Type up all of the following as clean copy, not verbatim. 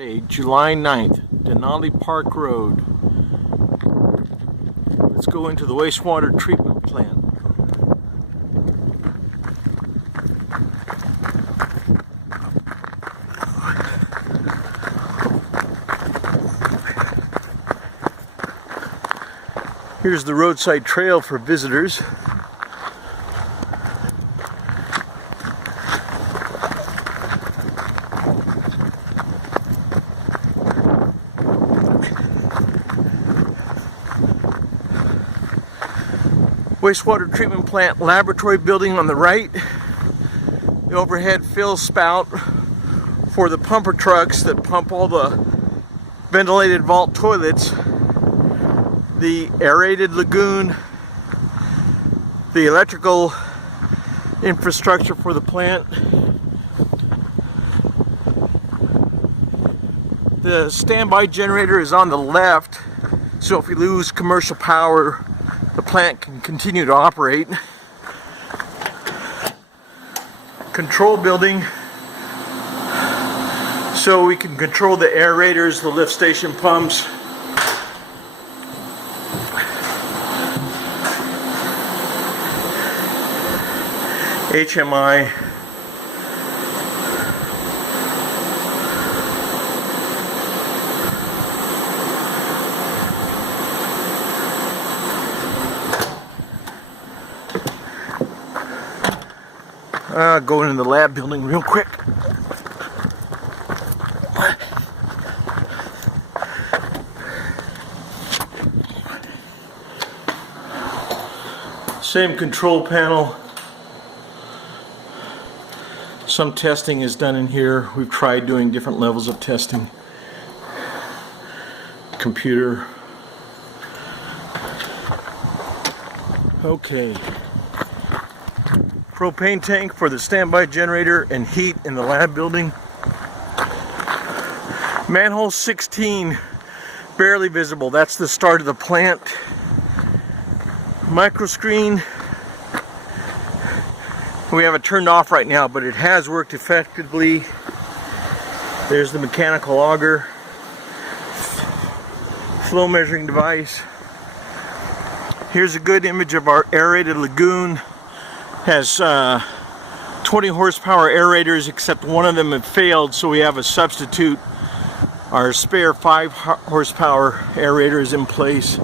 July 9th, Denali Park Road. Let's go into the wastewater treatment plant. Here's the roadside trail for visitors. Wastewater treatment plant laboratory building on the right. The overhead fill spout for the pumper trucks that pump all the ventilated vault toilets. The aerated lagoon. The electrical infrastructure for the plant. The standby generator is on the left, so if we lose commercial power, the plant can continue to operate. Control building, so we can control the aerators, the lift station pumps. HMI. Going in the lab building real quick. Same control panel. Some testing is done in here. We've tried doing different levels of testing. Computer. Okay. Propane tank for the standby generator and heat in the lab building. Manhole 16, barely visible. That's the start of the plant. Microscreen. We have it turned off right now, but it has worked effectively. There's the mechanical auger. Flow measuring device. Here's a good image of our aerated lagoon. Has 20 horsepower aerators, except one of them had failed, so we have a substitute. Our spare 5 horsepower aerator is in place.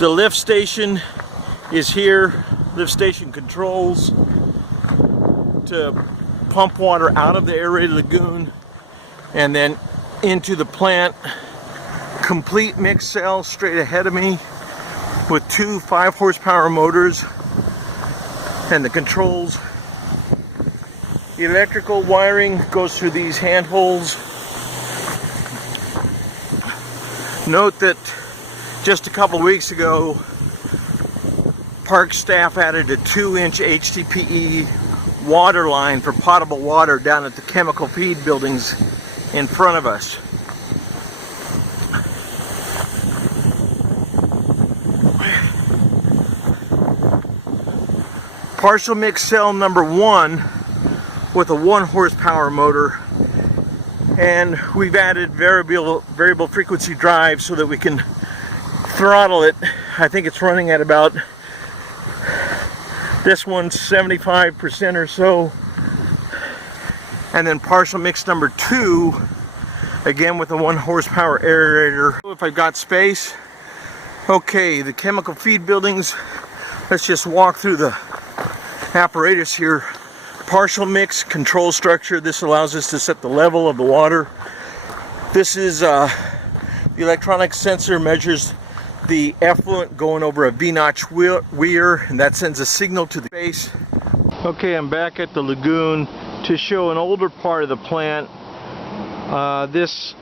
The lift station is here. Lift station controls to pump water out of the aerated lagoon and then into the plant. Complete mix cell straight ahead of me with 2 5 horsepower motors. And the controls. The electrical wiring goes through these handholds. Note that just a couple weeks ago, park staff added a 2-inch HDPE water line for potable water down at the chemical feed buildings in front of us. Partial mix cell number 1 with a 1 horsepower motor, and we've added variable frequency drive so that we can throttle it. I think it's running at about, this one's 75% or so, and then partial mix number 2 again with a 1 horsepower aerator. If I've got space. Okay, the chemical feed buildings, let's just walk through the apparatus here. Partial mix control structure. This allows us to set the level of the water. This is the electronic sensor, measures the effluent going over a V-notch weir, and that sends a signal to the base. Okay, I'm back at the lagoon to show an older part of the plant. This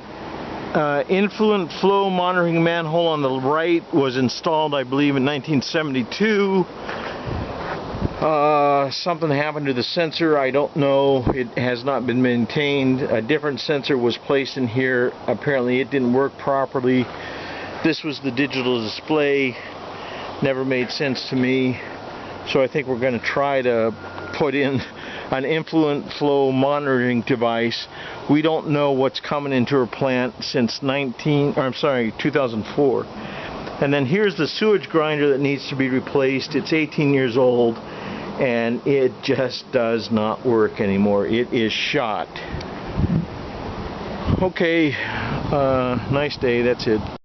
influent flow monitoring manhole on the right was installed, I believe, in 1972. Something happened to the sensor, I don't know. It has not been maintained. A different sensor was placed in here. Apparently it didn't work properly. This was the digital display. Never made sense to me. So I think we're going to try to put in an influent flow monitoring device. We don't know what's coming into her plant since 2004. And then here's the sewage grinder that needs to be replaced. It's 18 years old and it just does not work anymore. It is shot. Okay, nice day, that's it.